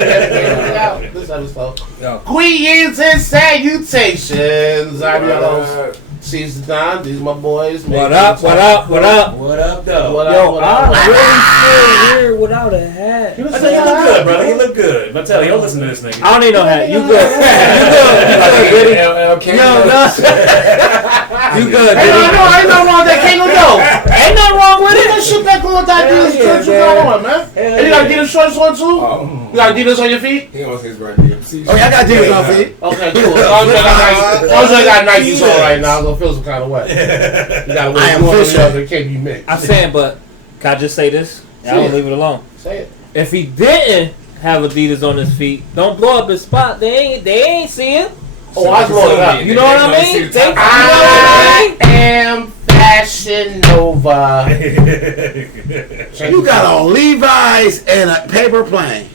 This episode. Greetings and salutations. I'm your host, Season 9. These are my boys. What up? What up? What up? What up, though? What up? Yo, What up? I'm really still here without a hat. I think you look good, brother. You look good. But tell you, don't listen to this nigga. I don't need no hat. You good? You good? Yo, no. You good? Ain't nothing wrong with that King of Dope. Ain't nothing wrong with it. That shit that cool with that Adidas shirts you got on, man. And you got Adidas shorts on too? You got Adidas on your feet? He wants his brand new. Oh, yeah, I got Adidas on feet. Okay, cool. As long as I got Nikes on right now, I'm gonna feel some kind of way. You gotta wear one or the other. It can't be mixed. I'm saying, but can I just say this? I don't leave it alone. Say it. If he didn't have Adidas on his feet, don't blow up his spot. They ain't see it. Oh, I blow it up. You know what I mean? I am Fashion Nova. You got on Levi's and a paper plane.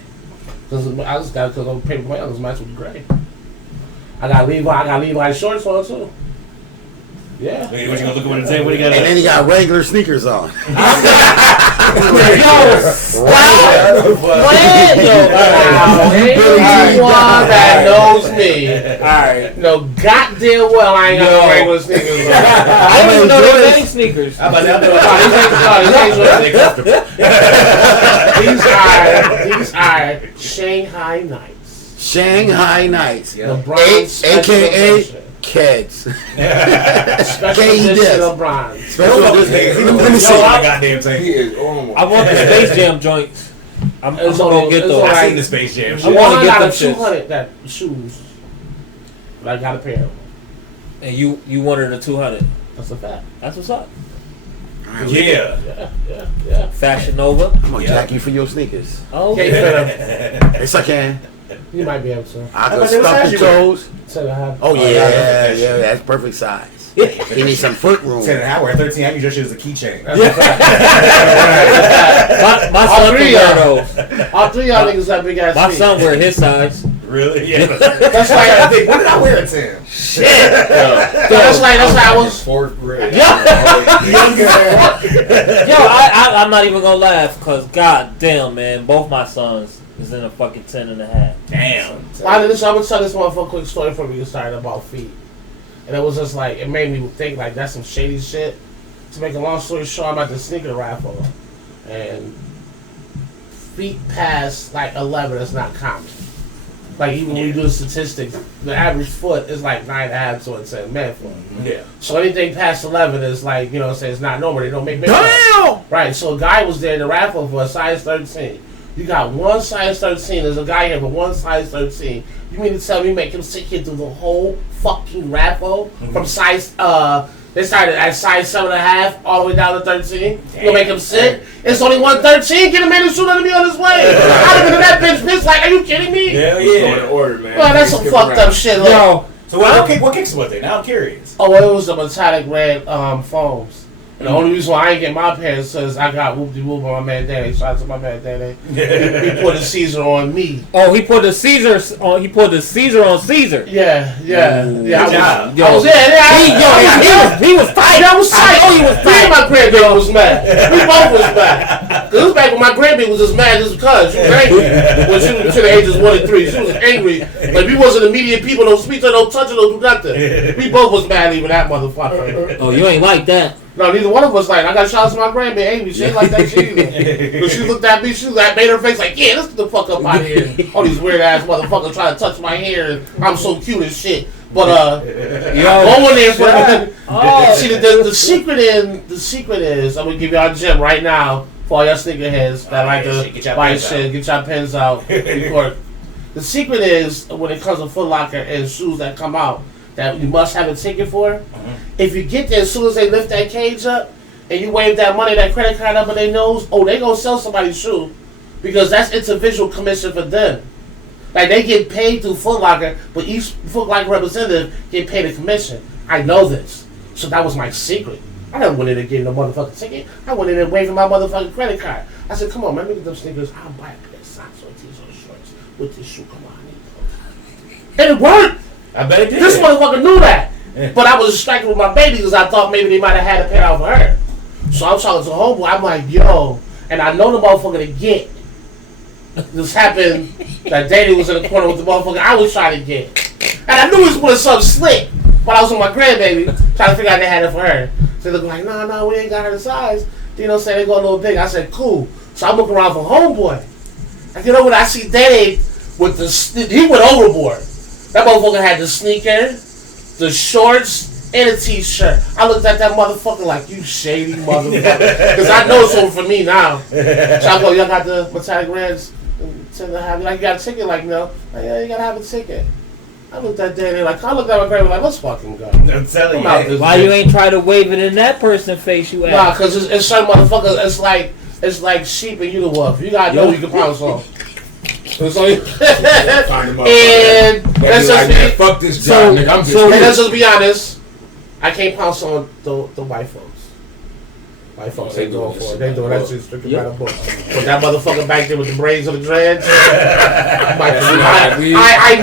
I just got it because I'm paper plane. I was match with gray. I got Levi shorts on too. Yeah. What you gonna look at and say? What do you got? And then he got regular sneakers on. Anyone that knows me, Alright. no goddamn well I ain't got no regular sneakers on. I didn't even know there was any sneakers. These are Shanghai Nights. Shanghai Nights. LeBron AKA Keds. Special edition of Bron. Special edition. Let me see my goddamn thing. He is almost. I want the Space Jam joints. I'm It's gonna all- go get it's those. all I right. seen the Space Jam I shit. wanna I get got them a shits. 200 that shoes. But I got a pair of them. And you wanted a 200. That's a fact. That's what's up. Yeah. Yeah. Fashion Nova. I'm gonna jack you for your sneakers. Oh, Can't fit 'em. Yes, I can. You might be able to. I How can about they stuff size the you wear? toes. Said I have. Oh, yeah, yeah, that's perfect size. He needs some foot room. 10 an hour at 13. I use your shit as a keychain. my All son three can of wear y'all. those. All three of y'all niggas have big ass My feet. son wear his size. Really? Yeah. That's like What did I wear at 10? that's like I was. Fourth grade. Yo, I'm not even gonna laugh because god damn, man, both my sons is in a fucking 10 and a half. Damn. I'm gonna tell this motherfucker quick story before we get started about feet. And it was just like, it made me think like that's some shady shit. To make a long story short, I'm at the sneaker raffle. And feet past like 11 is not common. Like even when you do the statistics, the average foot is like 9.5 to 10 man foot. Yeah. So anything past 11 is like, you know what I'm saying, it's not normal. They don't make men. Damn! Right, so a guy was there in the raffle for a size 13. You got one size 13. There's a guy here for one size 13. You mean to tell me make him sit here through the whole fucking raffle from size they started at size 7.5 all the way down to 13. You gonna make him sit? It's only 113. Get him in and shoot him to be on his way. I'd have been in that bitch pissed like, are you kidding me? Hell Going yeah. in order, man. Well, that's some fucked up shit. Look. Yo, So what kicks was they? Now I'm curious. Oh, it was the metallic red foams. And the only reason why I ain't get my pants is because I got whoop-de-whoop on my man Danny. Shout out to my man Danny. He put a Caesar on me. oh, he put the Caesar on. He put the Caesar on Caesar. Yeah. Good job. Yo, I was there. He was tight. I was tight. I know he was Me and tight. my grandbaby was mad. We both was mad. Cause it was back when my grandbaby was as mad as because she was angry. When she was to the ages 1 and 3, she was angry. Like we wasn't immediate people. Don't speak to her, don't touch her, don't do nothing. We both was mad leaving that motherfucker. Oh, you ain't like that. No, neither one of us like. I got shout out to my grandbaby Amy. She ain't like that shit either. But she looked at me. She made her face like, yeah, let's get the fuck up out of here. All these weird ass motherfuckers trying to touch my hair, and I'm so cute as shit. But go in there for see the secret is I'm gonna give y'all a gem right now for all y'all sneakerheads that like to buy shit. Get y'all pens out. Before. The secret is when it comes to Foot Locker and shoes that come out that you must have a ticket for. If you get there as soon as they lift that cage up and you wave that money, that credit card up in their nose, oh, they gonna sell somebody's shoe because that's individual commission for them. Like they get paid through Foot Locker, but each Foot Locker representative get paid a commission. I know this, so that was my secret. I never went in and gave no motherfucking ticket. I went in and waving my motherfucking credit card. I said, "Come on, man, look at them sneakers. I'll buy a pair of socks or tees or shorts with this shoe. Come on, and it worked. I bet it did. This motherfucker knew that." But I was distracted with my baby because I thought maybe they might have had a pair out for her. So I'm talking to homeboy. I'm like, yo, and I know the motherfucker to get. this happened that Danny was in the corner with the motherfucker I was trying to get. And I knew he was putting something slick, but I was with my grandbaby trying to figure out they had it for her. So they look like, nah, we ain't got her the size. You know what I'm saying? They go a little big. I said, cool. So I'm looking around for homeboy. And you know when I see Danny with he went overboard. That motherfucker had the sneaker, the shorts, and a t-shirt. I looked at that motherfucker like, you shady motherfucker. Because I know it's over for me now. So I go, y'all got the metallic reds? Like, you got a ticket? Like, no. Like, yeah, you gotta have a ticket. I looked at Danny like, I looked at my grandma like, let's fucking go. I'm telling you. Why you ain't try to wave it in that person's face, you ass? Nah, because it's certain motherfuckers, it's like sheep and you the wolf. You gotta know who you can pounce on. So, and let's just be, fuck this job, nigga. I'm just let's just be honest. I can't pounce on the white folks. White folks ain't going for it. They doing that shit strictly by the book. But that motherfucker back there with the braids or the dreads, I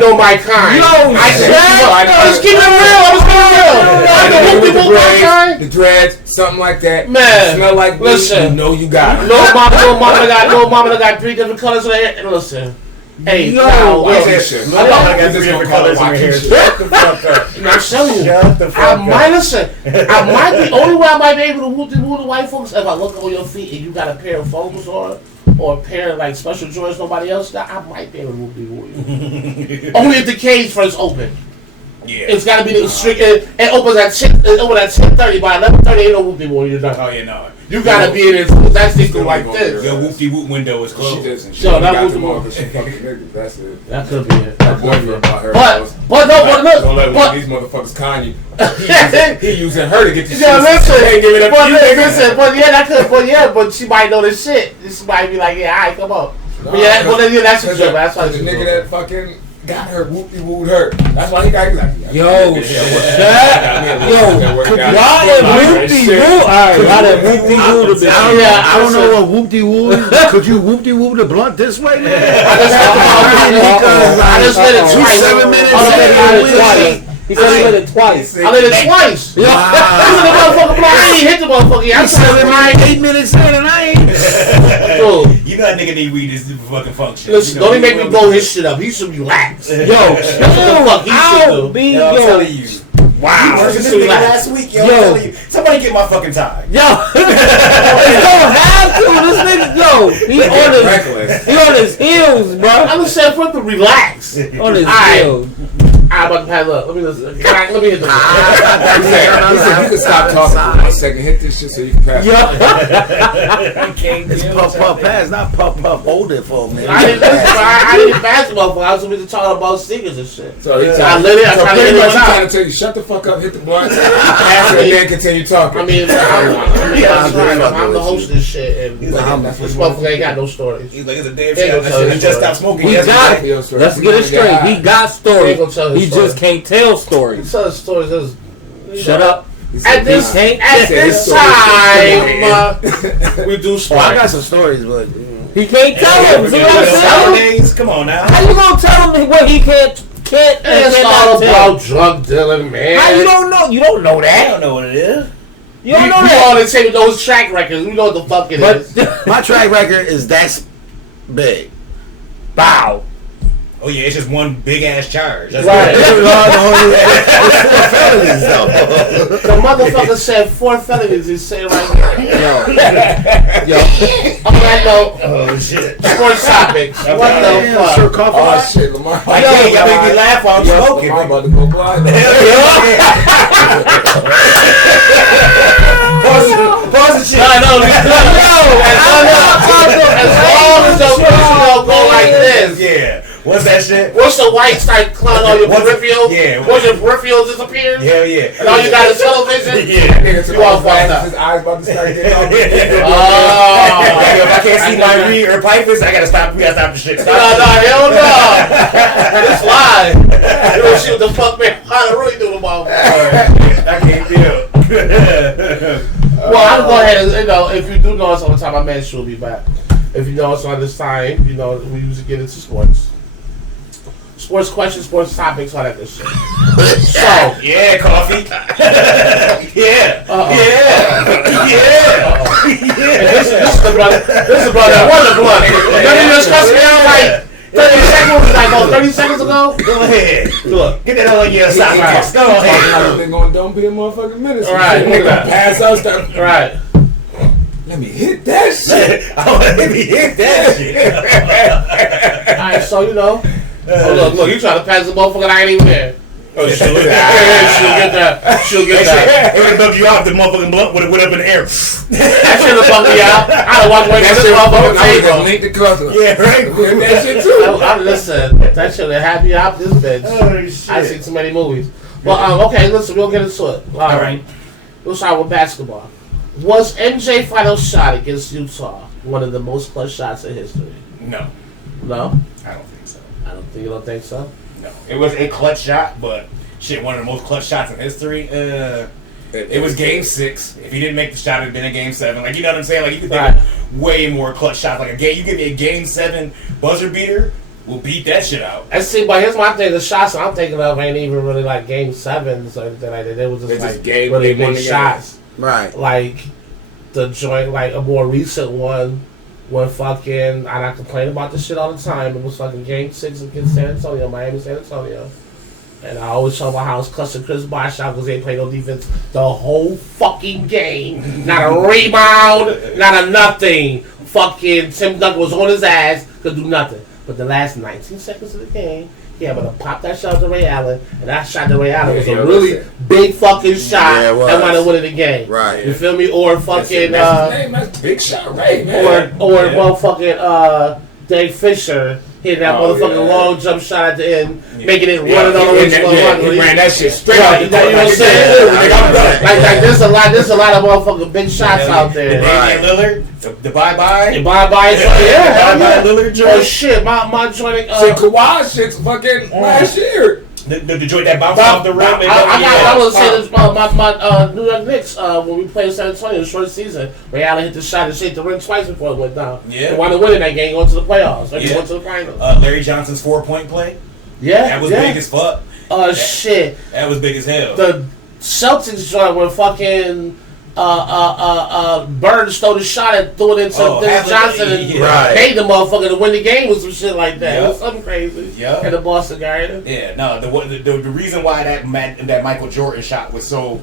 know my kind. Yo, I was keeping it real. The dreads, something like that. Man, smell like listen. You know you got it. No mama got 3 different colors of hair. And listen. Hey, yo, I got 3 different colors in my hair. Shut the fuck up. I'm telling you. Shut the fuck up. I might be only way I might be able to whoop the white folks if I look on your feet and you got a pair of foams or a pair of like special joints nobody else got. I might be able to whoop you. Only if the cage first open. Yeah. It's got to be the strict. It opens at 10:30. By 11:30, ain't no whoopie when you're done. Oh yeah, no. You gotta be in it. That's thinking like this. Your whoop-de-whoop window is closed. She doesn't. Yo, that got was them the all 'cause she fucking niggas. That's it. That could be it. Her boyfriend about her. But look. Don't let one of these motherfuckers Kanye. He using her to get this shit. Yeah, listen. Ain't giving up to you, nigga. But yeah, that could. But she might know this shit. She might be like, yeah, alright, come on. Nah, But yeah, that's a joke. That's why the nigga that fucking got her whooped her. That's why he got like, Yo, y'all that whoop-de-whoop. Alright, y'all that whoop-de-whoop. I don't know what whoop-de-whoop is. Could you whoop-de-whoop the blunt this way, man? I just did it twice. 7 minutes. He said he lit it twice. I did it twice. Wow. I ain't hit the motherfucker. I'm 8 minutes in and I ain't. You know that nigga need weed to fucking function. Listen, don't even make me blow his shit up. He should relax. Yo, that's I'm telling you. Wow. You working this nigga last week, yo. I'm telling you. Somebody get my fucking tie. Yo, it's gonna have to. This nigga, he on his heels, bro. I just said for him to relax. On his heels. I'm about to pass up. Let me hit the He said, you can stop talking for 1 second. Hit this shit so you can pass. It's puff pass, not puff hold it for me. I didn't basketball for. I was supposed to talk about singers and shit. So he I lit it. I tried to hit it trying out. to tell you, shut the fuck up, hit the blunt, and then continue talking. I mean, I'm the host of this shit, and this motherfucker ain't got no stories. He's like, it's a damn shit. I just stopped smoking. We got it. Let's get it straight. He got stories. He just can't tell He stories. tells stories. Shut up. At this time, we do stories. I got some stories, but He can't tell him. See what I'm saying? Nowadays, come on now. How you gonna tell him what he can't and It's cannot all tell? about drug dealing, man. How you don't know? You don't know I that. don't know what it is. You don't know We that. all the same with those track records. We know what the fuck it is. my track record is that big. Bow. Oh yeah, it's just one big ass charge. That's Right. it. Felonies, though. The motherfucker said 4 felonies. He's saying right here. Yo. On that note, Oh shit. sports topics. What the fuck? Sure, cough Oh out. shit, Lamar. I can't. Y'all make me laugh while I'm smoking. Lamar about to go blind. Pause the shit. No, as long as those don't go like this. Yeah. What's that shit? Once the white start clouding all your peripherals, yeah. once your peripherals disappear, Hell yeah. and all you got is television, Yeah. Nigga took You all off fucked glasses, up. his eyes about to start getting all If I can't see my reed or pipers, I gotta stop. We gotta stop the shit. No, hell no. It's live. You don't shoot the fuck man. How to really do the ball. I can't deal. Well, I'll go ahead and, if you do know us all the time, my man should be back. If you know us on this time, we usually get into sports. sports questions, sports topics, all that good shit. So Yeah, coffee. Yeah. this is the brother. This is the brother. What the blood? None of you discussed me like 30 seconds, like 30 seconds ago. Go ahead. Look, Get that on your sock box. Go I've ahead. been going dumb be a motherfucking minute. So Right. nigga pass out, start. right. Let me hit that shit. I want to hit that shit. All right, so you know. Oh, look, you trying to pass the motherfucker I ain't even there. Oh, shit. She'll get that. She'll get that. It would bug you out the motherfucking blunt would have went up in the air. That should have bugged me out. I'd have walked away from this motherfucking I would just table. link the customer. Yeah, right. Hit that shit too. Listen, that should have had me out this bitch. Oh, shit. I've seen too many movies. Well, okay, listen, we'll get into it. All right. We'll start with basketball. Was MJ final shot against Utah one of the most clutch shots in history? No, No? I don't think so. I don't think you don't think so. No, it was a clutch shot, but shit, one of the most clutch shots in history. It was Game 6. If he didn't make the shot, it'd been a Game 7. Like, you know what I'm saying? Like, you could think of way more clutch shots. Like a game, you give me a Game 7 buzzer beater, we'll beat that shit out. And see, but here's my thing: the shots I'm thinking of ain't even really like Game 7s or anything like that. It was just It's like just game really they won big the game. shots. Right. Like the joint, like a more recent one when fucking, and I complain about this shit all the time. It was fucking Game 6 against San Antonio, Miami, San Antonio. And I always talk about how I was cussing Chris Bosh out because they ain't played no defense the whole fucking game. Not a rebound, not a nothing. Fucking Tim Duncan was on his ass, could do nothing. But the last 19 seconds of the game, he able to pop that shot to Ray Allen, and that shot to Ray Allen was a really big fucking shot Yeah, it was. that wound up winning the game. Right. You feel me? Or fucking That's his name. That's Big Shot Ray, man. or motherfucking Dave Fisher hitting that motherfucking long jump shot at the end, making it running all the way to the He ran that shit straight Right, out you the know what I'm saying? saying? Like there's a lot of motherfucking big shots out The there. Damian Lillard, the bye-bye. And bye-bye, yeah. Bye-bye Lillard Oh joint. shit, my joint. Shit, Kawhi shit's fucking last year. The joint that bounced off the rim. I was saying this, my New York Knicks when we played San Antonio in the short season, Ray Allen hit the shot and shaped the rim twice before it went down. Yeah. And wound up winning that game, going to the playoffs. Like Yeah. going to the finals. Larry Johnson's 4-point play. Yeah, That was yeah. big as fuck. Shit. That was big as hell. The Celtics joint when fucking Bird stole the shot and threw it into Dennis Johnson and Right. paid the motherfucker to win the game with some shit like that. Yep. It was something crazy. Yep. In the Boston Garden. Yeah, no, the reason why that Michael Jordan shot was so,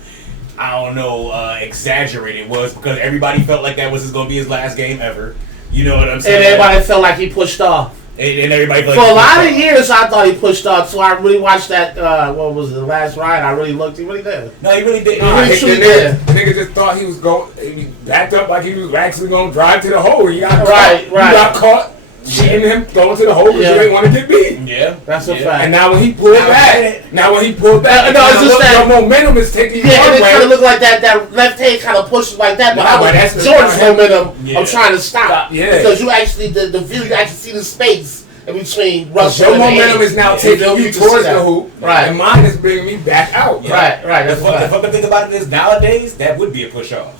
I don't know, exaggerated was because everybody felt like that was going to be his last game ever. You know what I'm saying? And everybody felt like he pushed off. And everybody felt For like a lot of years, I thought he pushed off. So I really watched that. What was it, the last ride? I really looked. He really did. No, he really didn't. Nah, He he really truly The nigga just thought he was going, he backed up like he was actually going to drive to the hole. He got Right. You got caught cheating him, going to the hole because Yeah. you ain't want to get beat. Yeah. That's a Yeah. fact. And now when he pulled back, no, it's just that- the momentum is taking you Yeah, and one it kind of way. looked like that left hand kind of pushed like that, but Nah, I but that's was the Jordan's front hand. momentum Yeah. of trying to stop. Yeah. Because you actually, the view, you actually see the space in between Russell Your and the momentum hands. is now Yeah. taking You you can see towards that. the hoop, Right. and mine is bringing me back out. Right, The that's right. fucking thing about it is nowadays, that would be a push off.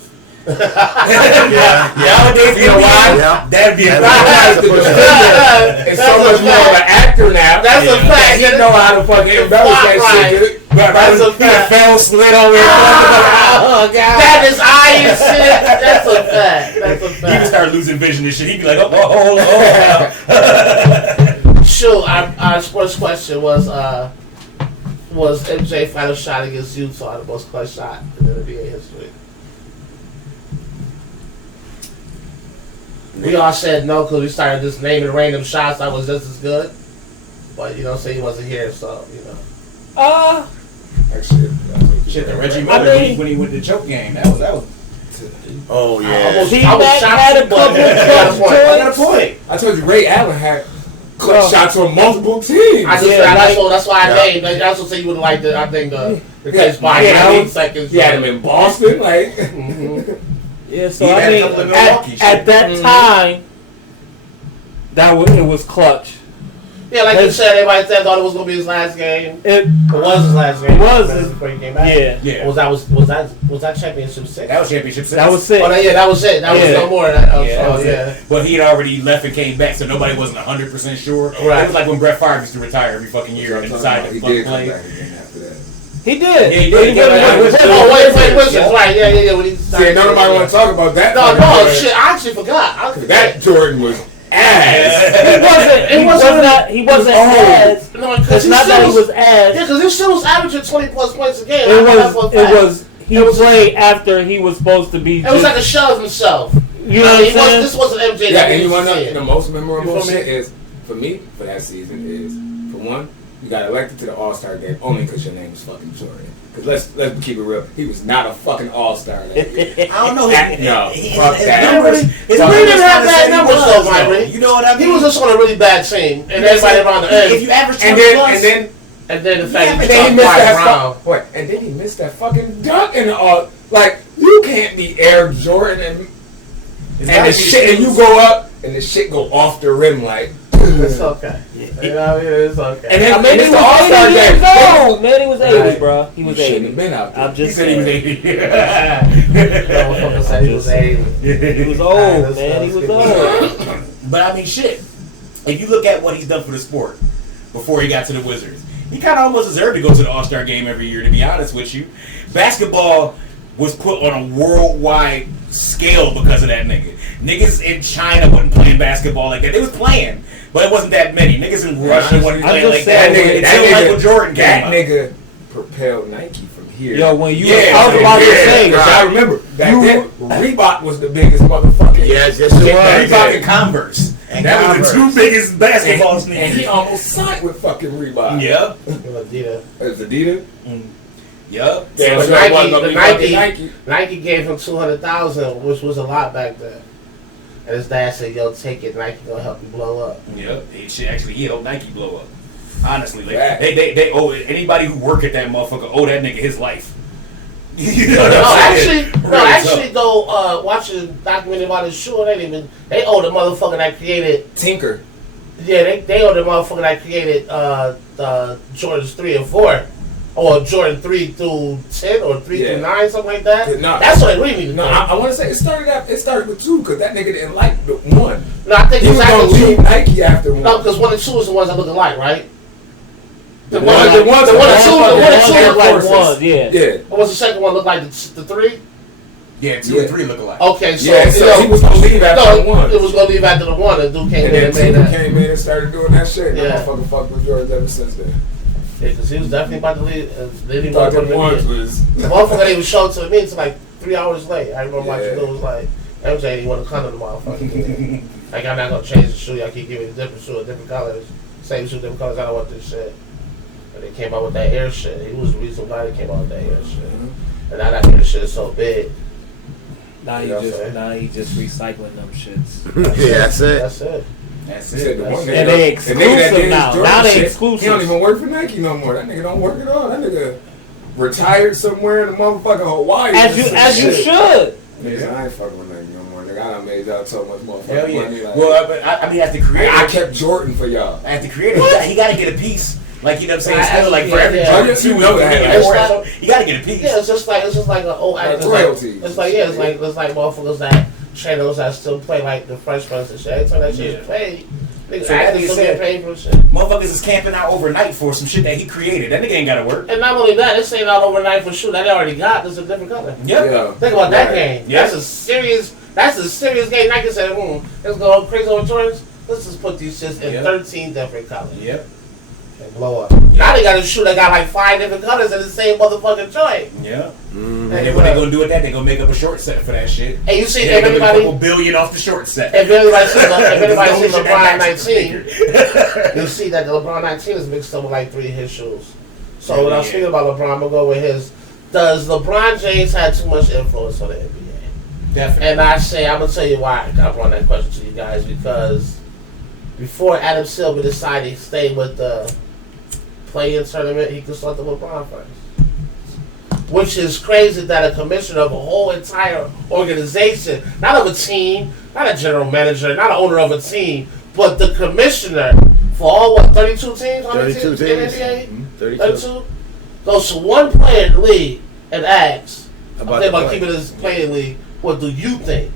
Yeah. Nowadays, You know why? Yeah. That'd be a That's the defender. It's so much more of an actor now. That's a fact. He know how to fucking embellish that Right. shit. That's a fact. fell slit over Oh, God. That is eye and shit. That's a fact. That's a He would fact. start losing vision and shit. He'd be like, hold on. Sure, our sports question was MJ final shot against Utah the most clutch shot in NBA history? We all said no because we started just naming random shots that was just as good. But you know, say he wasn't here, so you know. Shit, the Reggie I Miller mean- when he went to choke game. That was. Oh I yeah. almost T-Mac shocked had a you, but couple I got a point. I got a point. I told you, Ray Allen had clutch shots on multiple teams. I just that's why I named. I also say you would like the. I think the case by Yeah, 19 seconds. He had him in Boston, like. Mhm. Yeah, so He I had a mean, couple of Milwaukee at that Mhm. time, it was clutch. Yeah, like you said, everybody thought it was gonna be his last game. It was his last game. It was his before he came back. Yeah. Was that championship 6? That was championship 6. That was 6. Oh, yeah, that was it. That was no more. That was it. But he had already left and came back, so nobody wasn't 100% sure. Right. It was like when Brett Favre used to retire every fucking year and decided to fucking play. He did. Yeah, he did. Wait, Wizards, right? Yeah. When he see, nobody want to talk about that. No, shit. I actually forgot. That Jordan was ass. He wasn't ass. No, it's not that he was ass. Yeah, because he still was averaging 20 plus points a game. He played after he was supposed to be. It was like a shell of himself. You know what I'm saying? This wasn't MJ. Yeah, and you want to know the most memorable shit is for me for that season is for one. You got elected to the All-Star game only because your name was fucking Jordan. Because let's keep it real. He was not a fucking All-Star that year. I don't know. Fuck that. Numbers, he didn't have bad numbers though, Myrie. You know what I mean? He was just on a really bad team, and everybody around the end. If you average 20 and then the fact and then he missed that fucking dunk in the like you can't be Air Jordan and the shit and you go up and the shit go off the rim like. It's okay. You know what I mean? It's okay. And then Manny the All-Star game. No, Manny was 80, bro. He was 80. Shouldn't have been out there. I'm just saying. saying. He was 80. He was old, man. He was old. But I mean, shit. If you look at what he's done for the sport before he got to the Wizards, he kind of almost deserved to go to the All-Star game every year, to be honest with you. Basketball was put on a worldwide scale because of that nigga. Niggas in China wasn't playing basketball like that. They was playing, but it wasn't that many. Niggas in Russia wasn't playing like that. Until Michael Jordan came That out. nigga propelled Nike from here. Yo, when you I was about to say, I remember back then Reebok was the biggest motherfucker. Yes, it was. Reebok and Converse. And that was the two biggest basketball sneakers. And he almost signed with fucking Reebok. Yep. Adidas. It's Adidas? Yep. Nike gave him $200,000, which was a lot back then. And his dad said, "Yo, take it. Nike gonna help you blow up." Yep. He helped Nike blow up. Honestly, like, they owe anybody who work at that motherfucker owe that nigga his life. You know actually, though, watching documentary about his shoe, they owe the motherfucker that created Tinker. Yeah, they owe the motherfucker that created Jordans 3 and 4. Or Jordan 3 through 10 or 3 through 9, something like that. No, that's what they really need to do. I want to say it started with 2 because that nigga didn't like the 1. No, I think he was going to leave Nike after 1. No, because 1 and 2 is the ones that look alike, right? The 1 and 2 look like 1. Yeah. What was the second one look like the 3? Yeah, 2 and 3 look alike. Okay, so, so he was going to leave after the 1. It was going to leave after the 1, and dude came in and made that. Came in and started doing that shit. Yeah. That motherfucker fucked with Jordan ever since then. Yeah, because he was definitely about to leave. They didn't thought want the ones was the motherfucker didn't even show it to me until like 3 hours late. I remember watching it was like MJ didn't want to come to the motherfucker. Like, I'm not gonna change the shoe. Y'all keep giving me a different shoe, different colors, same shoe, different colors. I don't want this shit. And they came out with that air shit. He was the reason why they came out with that air shit. And now that air shit is so big. Now he just recycling them shits. Yeah, that's it. That's it. That's it. And they exclusive now. Now they exclusive. He don't even work for Nike no more. That nigga don't work at all. That nigga retired somewhere in the motherfucking Hawaii. As you should. Nigga, I ain't fucking with Nike no more. Nigga, I done made y'all so much motherfucking money. Like, well, I mean, as the creator, I kept Jordan for y'all. As the creator, he got to get a piece. Like, you know what I'm saying? Still, like, for every Jordan 2, you got to get a piece. Yeah, it's just like an old royalty. It's like motherfuckers that channels that still play like the Fresh Prince and shit. Every time that shit is played, niggas actually still get paid for shit. Motherfuckers is camping out overnight for some shit that he created. That nigga ain't gotta work. And not only that, this ain't out overnight for shit that they already got. This is a different color. Yep. Yeah. Think about that game. Yep. That's a serious game. Nike said, let's go crazy over Jordans. Let's just put these shits in 13 different colors. Yep. And blow up. Now they got a shoe that got like 5 different colors in the same motherfucking joint. Yeah. And then what they gonna do with that? They gonna make up a short set for that shit. And you see, if everybody $2 billion off the short set. If anybody sees LeBron 19, you'll see that the LeBron 19 is mixed up with like 3 of his shoes. So when I was speaking about LeBron, I'm gonna go with his. Does LeBron James have too much influence on the NBA? Definitely. And I'm gonna tell you why I brought that question to you guys, because before Adam Silver decided to stay with the play-in tournament, he consulted LeBron first. Which is crazy that a commissioner of a whole entire organization, not of a team, not a general manager, not an owner of a team, but the commissioner For all, what, 32 teams? How many 32 teams in the teams. NBA? 32. 32? Goes to one player in the league and asks, About about the keeping this playing league, what do you think?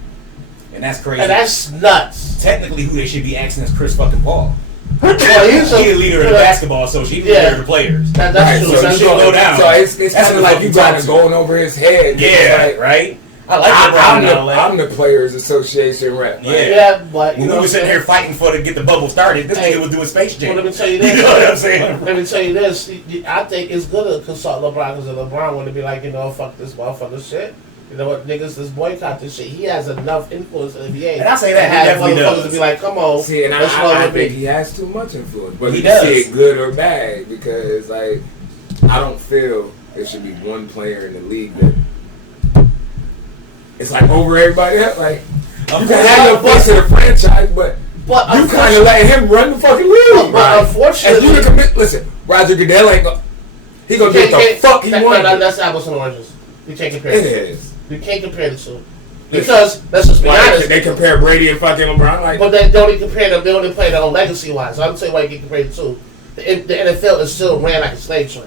And that's crazy. And that's nuts. Technically, who they should be asking is Chris fucking Paul. Well, He's the leader of the basketball, so he's the leader of the players. That's true. So That's he should go down. So it's That's kind of the like fucking you got to talk going over his head. Yeah, Like, right? I like LeBron. I'm the Players Association rep. Yeah. Yeah, but When we were sitting here fighting for to get the bubble started, this nigga was doing Space Jam. Well, let me tell you You this. know what I'm saying? Let me tell you this. I think it's good to consult LeBron because LeBron want to be like, fuck this motherfucker shit. You know what, niggas, this boycott this shit. He has enough influence in the NBA. And I say that, to he have definitely motherfuckers does. to be like, come on. See, and let's I roll think with he has too much influence. But He you does. see it good or bad because, like, I don't feel there should be one player in the league that it's like over everybody else. Like, you can have your face of the franchise, but you kind of letting him run the fucking league. But unfortunately, if you commit, listen, Roger Goodell ain't gonna. He gonna get the fuck he wants. That's apples and oranges. You can't compare It the two. is. You can't compare the two. Because, let's just be honest. They compare Brady and fucking LeBron. Like, But they don't even compare them. They only play their own legacy-wise. So I'm tell you why you can compare the two. The NFL is still ran like a slave train.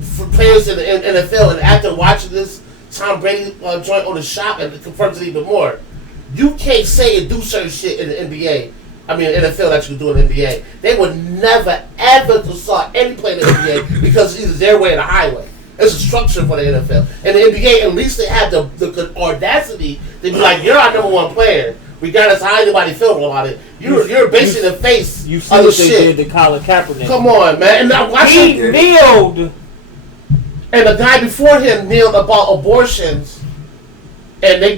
For players in the NFL, and after watching this Tom Brady joint on the shop, and it confirms it even more, you can't say and do certain shit in the NBA. I mean, NFL that you can do in the NBA. They would never, ever consult any player in the NBA because it's either their way or the highway. It's a structure for the NFL. And the NBA, at least they have the audacity to be like, you're our number one player. Regardless of how anybody feels about it. You're basically the face You of see the what they shit. did to Colin Kaepernick. Come on, man. And now watch He it. kneeled. And the guy before him kneeled about abortions. And they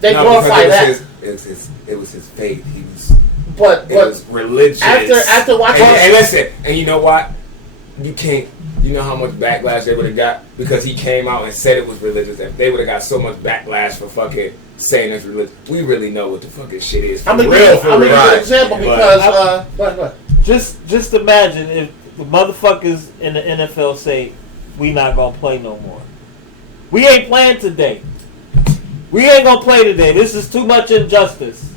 glorify that. It was his faith. He was. But It was religious. after watching, And listen, and you know what? You can't. You know how much backlash they would have got because he came out and said it was religious. If they would have got so much backlash for fucking saying it's religious, we really know what the fucking shit is. I'm gonna real, give you an example because what? Just imagine if the motherfuckers in the NFL say, we not gonna play no more. We ain't playing today. We ain't gonna play today. This is too much injustice.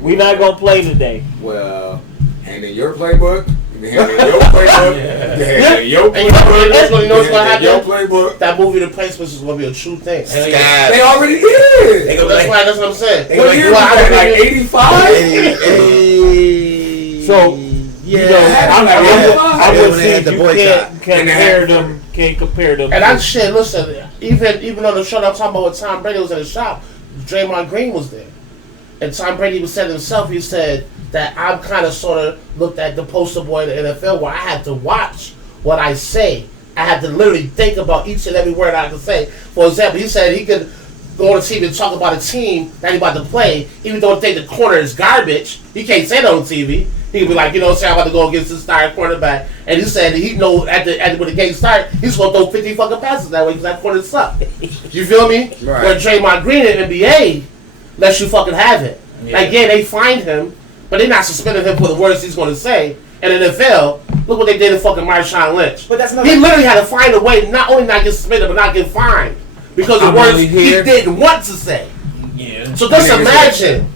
We not gonna play today. Well, hand in your playbook. You hand in your playbook. And you know what's gonna happen? Your playbook. That movie, The Placements, is gonna be a true thing. They already did. That's what I'm saying. What year was that? Like 85? So I would say you can't compare them. And that shit, listen, even on the show I'm talking about with Tom Brady was in the shop, Draymond Green was there. And Tom Brady was said himself, he said that I'm kind of sort of looked at the poster boy in the NFL where I have to watch what I say. I have to literally think about each and every word I have to say. For example, he said he could go on TV and talk about a team that he's about to play, even though they think the corner is garbage. He can't say that on TV. He could be like, say I'm about to go against this star quarterback. And he said he know when the game starts, he's going to throw 50 fucking passes that way because that corner sucks. You feel me? Right. Where Draymond Green in the NBA lets you fucking have it. Yeah. Like, they find him, but they're not suspending him for the words he's going to say. And in the NFL, look what they did to fucking Marshawn Lynch. But that's He literally had to find a way not only not get suspended, but not get fined. Because of I'm words only he here. didn't want to say. Yeah. So just imagine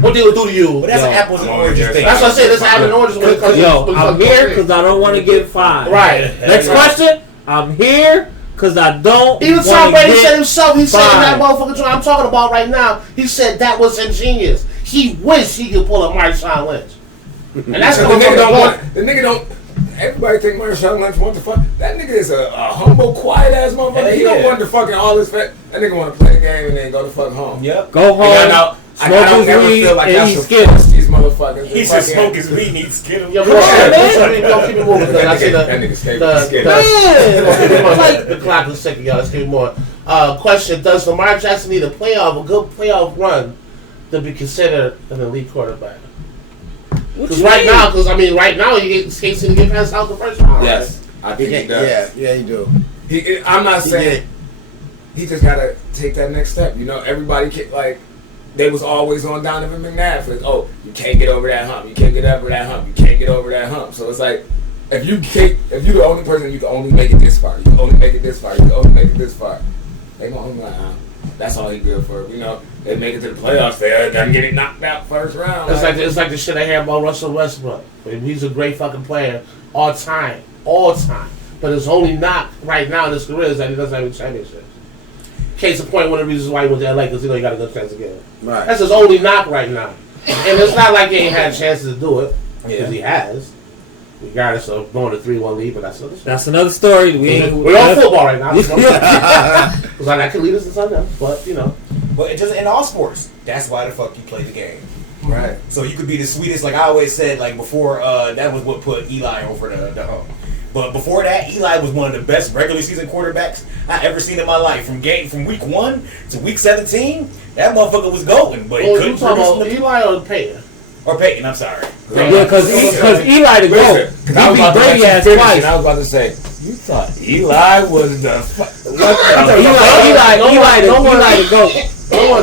what they would do to you. But that's an apples and oranges thing. That's what I say. This apples and oranges when it comes to I'm here because I don't want to get fined. Right. Next question. I'm here because I don't. Even Tom wanna Brady get said himself, he said in that fined. motherfucking joint I'm talking about right now, he said that was ingenious. He wished he could pull a Marshawn Lynch. And that's the what nigga don't want. The nigga don't. Everybody think Marshawn Lynch wants to fuck. That nigga is a humble, quiet ass motherfucker. He don't want to fucking all this fat. That nigga want to play the game and then go to fuck home. Yep. Go home. I don't never feel like I should force these motherfuckers. He should smoke his weed and eat Skittles. Yeah, don't keep it moving. I see That nigga stay the clock is ticking, y'all. Let's keep more. Question: does Lamar Jackson need a good playoff run to be considered an elite quarterback? Because right now he can't seem to get past out the first round. Yes, I think he does. Yeah, you do. I'm not saying he just gotta take that next step. Everybody they was always on Donovan McNabb for you can't get over that hump. You can't get over that hump. You can't get over that hump. So it's like if you're the only person, you can only make it this far. You can only make it this far. You can only make it this far. They gonna be like, That's all he good for. You know, they make it to the playoffs. They doesn't get it knocked out first round. It's like the shit I hear about Russell Westbrook. He's a great fucking player all time. But his only knock right now in his career is that he doesn't have any championships. Case in point, one of the reasons why he went to LA because he got a good chance to get it. Right. That's his only knock right now. And it's not like he ain't had chances to do it, because he has. Regardless of going to 3-1 lead, but that's another story. We're on football right now. Because I could lead us to something else, but you know. But it just in all sports, that's why the fuck you play the game. Right. So you could be the sweetest, like I always said, like before, that was what put Eli over the hump. But before that, Eli was one of the best regular season quarterbacks I ever seen in my life. From week 1 to week 17, that motherfucker was going. But he couldn't. You talking about Eli or Peyton? Or Peyton, I'm sorry. Yeah, because Eli the GOAT. He beat Brady ass twice. I was about to say, you thought Eli was the Eli the GOAT.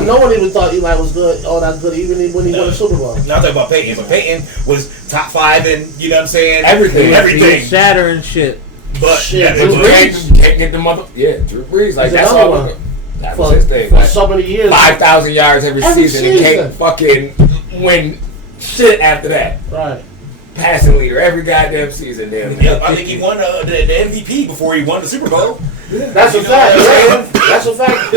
No one even thought Eli was good, all that good, even when he won the Super Bowl. Not talking about Peyton, but Peyton was top 5 in, you know what I'm saying? Everything. Shattering shit. But shit, Drew Brees can't get the mother. Yeah, Drew Brees. Like that's all. One. That was his thing. For so many years, 5,000 yards every season. And can't fucking win shit after that. Right. Passing leader every goddamn season. Damn. Yep, I think he won the MVP before he won the Super Bowl. Yeah. That's a fact. That's a fact.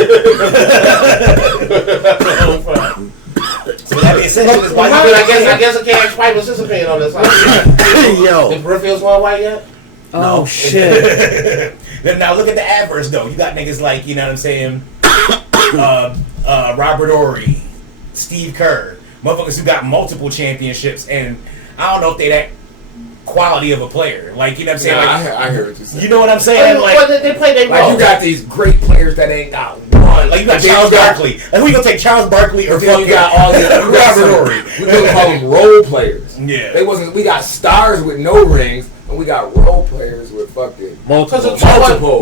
So that being said, I guess I can't quite participate on this. Yo. Did Brookfield's one white yet? Oh shit. Then now look at the adverse though. You got niggas like, you know what I'm saying, Robert Ory, Steve Kerr, motherfuckers who got multiple championships, and I don't know if they that quality of a player. Like, you know what I'm saying? Nah, like, I hear what you're saying. You know what I'm saying? Like, they play their role. Like you got these great players that ain't got one. Like you got Charles Barkley. Like who you gonna take, Charles Barkley or then you got all these Robert Ory? We could call them role players. Yeah. We got stars with no rings, and we got role players with fucking multiples.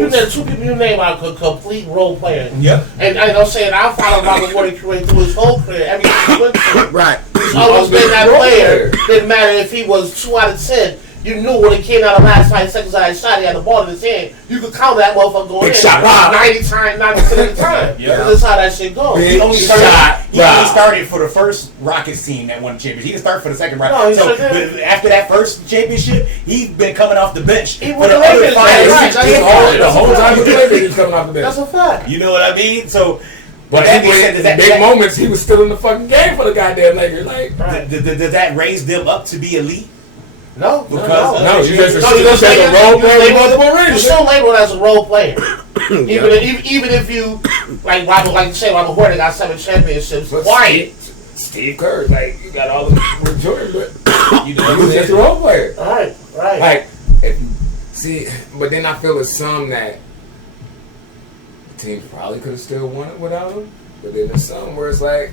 You name two people you name out a complete role player. Yep. And I'm saying I followed Robert Ory career through his whole career. Everything he went through. Right. He's always been that player. Didn't matter if he was 2 out of 10. You knew when it came out of the last 5 seconds of that shot, he had the ball in his hand. You could count that motherfucker going Big in shot, 90% of the time. Yeah. That's how that shit goes. He only started for the first Rockets team that won the championship. He didn't start for the second Rockets. No, but after that first championship, he's been coming off the bench He for was the the other Lakers, 5 right. the whole time he played, he was coming off the bench. That's a fact. You know what I mean? So, But that being said, does big moments, he was still in the fucking game for the goddamn Lakers. Like, does that raise them up to be elite? No, no, you just say a role player, multiple rings. You're still labeled as a role player. even if you like you say, Robert Horton got 7 championships. Quiet. Steve Kerr, like you got all the with Jordan, but you was just a role player. Right. Like if you see, but then I feel it's some that the team probably could have still won it without him. But then there's some where it's like.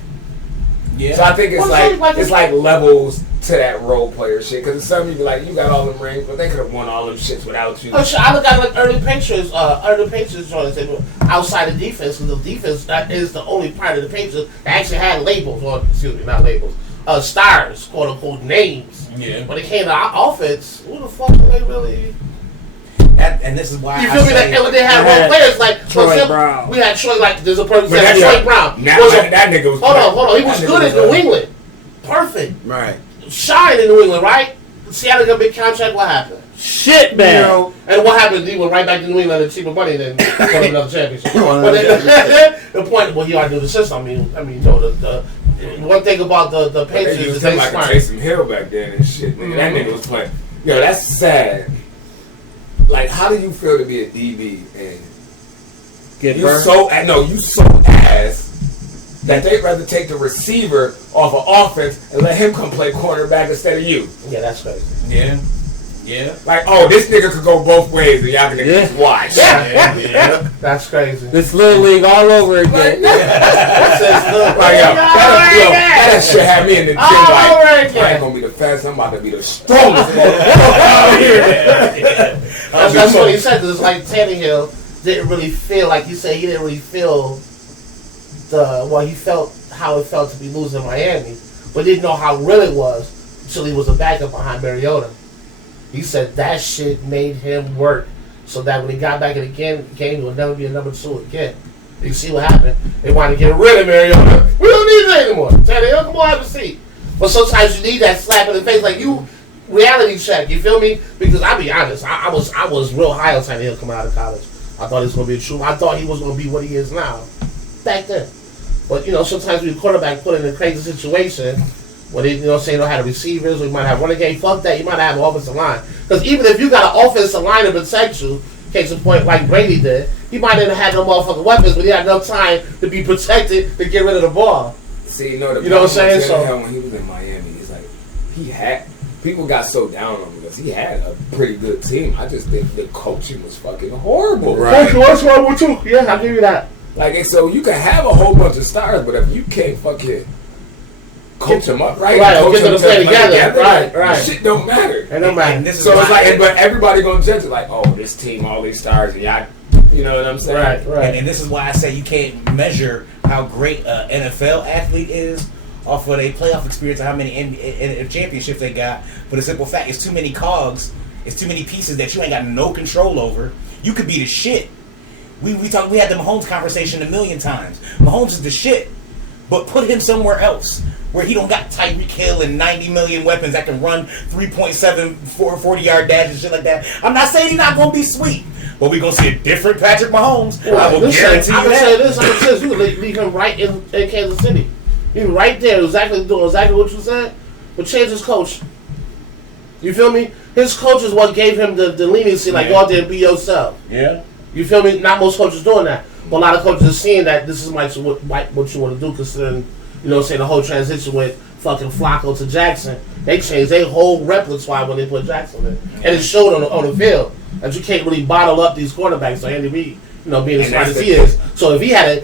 Yeah. So I think it's like levels to that role player shit. Because some you be like, you got all them rings, but they could have won all them shits without you. I look at like early Patriots outside of defense, because the defense that is the only part of the Patriots that actually had labels, or excuse me, not labels, stars, quote unquote names. Yeah. When it came to offense, who the fuck are they really? And this is why you feel me? That when they had role players like Troy Brown. We had Troy, like there's a person that Troy Brown. That nigga was. Hold on. He was good in New England. Perfect. Right. Shine in New England, right? Seattle got a big contract. What happened? Shit, man. You know, and what happened? He went right back to New England and cheaper money than won another championship. But the point, well, you ought to do the system. I mean, you know, the one thing about the Patriots is they like smart. Taysom Hill back then and shit. Nigga. That nigga was playing. Yo, that's sad. Like, how do you feel to be a DB and you so ass that they'd rather take the receiver off of offense and let him come play quarterback instead of you? Yeah, that's crazy. Yeah. Like, this nigga could go both ways and y'all can just watch. Yeah. That's crazy. This little league all over again. That shit had me in the gym like, I ain't gonna be the fastest, I'm about to be the strongest. That's what he said. It's like Tannehill didn't really feel, like you said, he didn't really feel he felt how it felt to be losing Miami, but didn't know how real it was until he was a backup behind Mariota. He said that shit made him work so that when he got back in the game, he would never be a number 2 again. You see what happened? They wanted to get rid of Mariota. We don't need it anymore. Tannehill, come on, have a seat. But sometimes you need that slap in the face, like you reality check. You feel me? Because I'll be honest, I was real high on Tannehill coming out of college. I thought he was going to be true. I thought he was going to be what he is now. Back then. But sometimes when your quarterback put in a crazy situation, where they, say, don't have the receivers, or you might have running game. Fuck that. You might have an offensive line. Because even if you got an offensive line to protect you, case in point, like Brady did, he might not have had no motherfucking weapons, but he had enough time to be protected to get rid of the ball. See, you know what I'm saying? So when he was in Miami, it's like people got so down on him because he had a pretty good team. I just think the coaching was fucking horrible. Right. Coaching was horrible too. Yeah, I'll give you that. Like, so you can have a whole bunch of stars, but if you can't fucking coach them up, right? Or get them to play together. Right. Shit don't matter. It don't matter. So it's like, but everybody gonna judge it like, oh, this team, all these stars, and y'all, you know what I'm saying? Right. And this is why I say you can't measure how great an NFL athlete is off of their playoff experience and how many championships they got. For the simple fact, it's too many cogs, it's too many pieces that you ain't got no control over. You could be the shit. We had the Mahomes conversation a million times. Mahomes is the shit, but put him somewhere else where he don't got Tyreek Hill and 90 million weapons that can run 3.7 40-yard dash and shit like that. I'm not saying he's not gonna be sweet, but we gonna see a different Patrick Mahomes. I will guarantee you that. I'm gonna say this. You can leave him right in Kansas City. He was right there, doing exactly what you said, but change his coach. You feel me? His coach is what gave him the leniency, like, go out there and be yourself. Yeah. You feel me? Not most coaches doing that. But a lot of coaches are seeing that this is what you want to do, considering, say the whole transition with fucking Flacco to Jackson. They changed their whole repertoire when they put Jackson in. And it showed on the field that you can't really bottle up these quarterbacks. So Andy Reid, being as smart as he is. So if he had a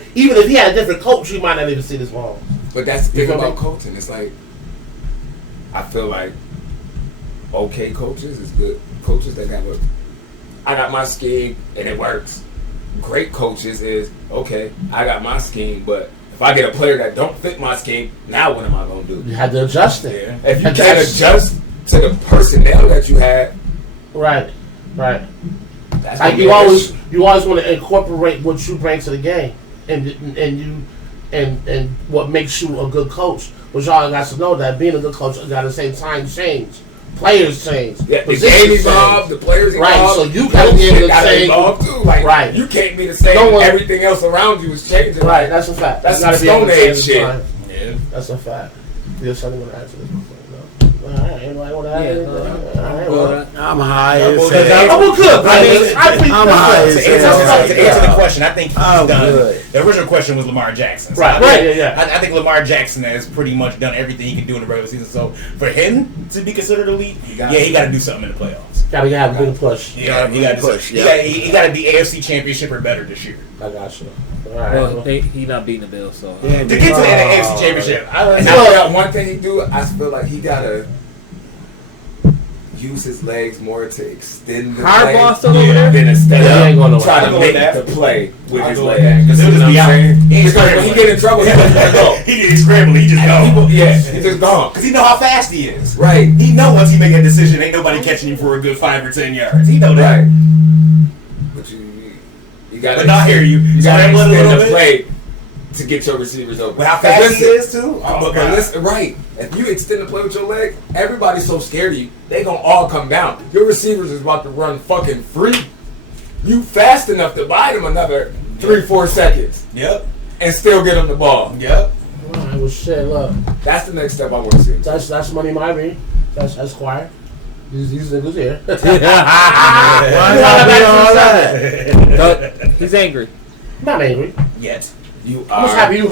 different coach, you might not even see this ball. But that's the thing about coaching. It's like, I feel like okay coaches is good coaches that have I got my scheme and it works. Great coaches is, okay, I got my scheme, but if I get a player that don't fit my scheme, now what am I going to do? You had to adjust it. Yeah. If you can't adjust to the personnel that you had. Right. That's like you always want to incorporate what you bring to the game and what makes you a good coach. Which y'all got to know that being a good coach got to say time change. Players change. Yeah, the game evolved, the players evolved. Right, so you gotta be able to say evolve too. Like, right. You can't be the same. Everything else around you is changing. Right, that's a fact. That's some Stone Age shit. Yeah. That's a fact. There's something to answer this before. Anybody want to add anything? I'm high. I'm good. I'm high. To answer the question, I think he's done. Good. The original question was Lamar Jackson. So Right. I think Lamar Jackson has pretty much done everything he can do in the regular season. So for him to be considered elite, he got to do something in the playoffs. Gotta have a good push. Yeah, he got to push. He got to be AFC Championship or better this year. I got you. All right. Well, he not beating the Bills, so to get to the AFC Championship. And I feel one thing he do, I feel like he gotta use his legs more to extend the Hardball play still over there? than instead Yeah, of trying to make that. the play with his go legs. with that. 'Cause he'll just be out. Because when he get in trouble, he just let go. He didn't scramble. He just go. He just gone. Because he know how fast he is. Right. He know once he make a decision, ain't nobody catching him for a good 5 or 10 yards. He know that. Right. But you gotta. But not hear you. You gotta Scramble a extend little the bit. play to get your receivers open. But how fast he is too. But listen, right. If you extend the play with your leg, everybody's so scared of you, they gonna all come down. Your receivers is about to run fucking free. You fast enough to buy them another 3-4 seconds. Yep. And still get them the ball. Yep. All right, well, shit, look. That's the next step I want to see. That's Money Myrie. That's Esquire. These niggas here. he's angry. Not angry. Yet. You I'm just are. happy you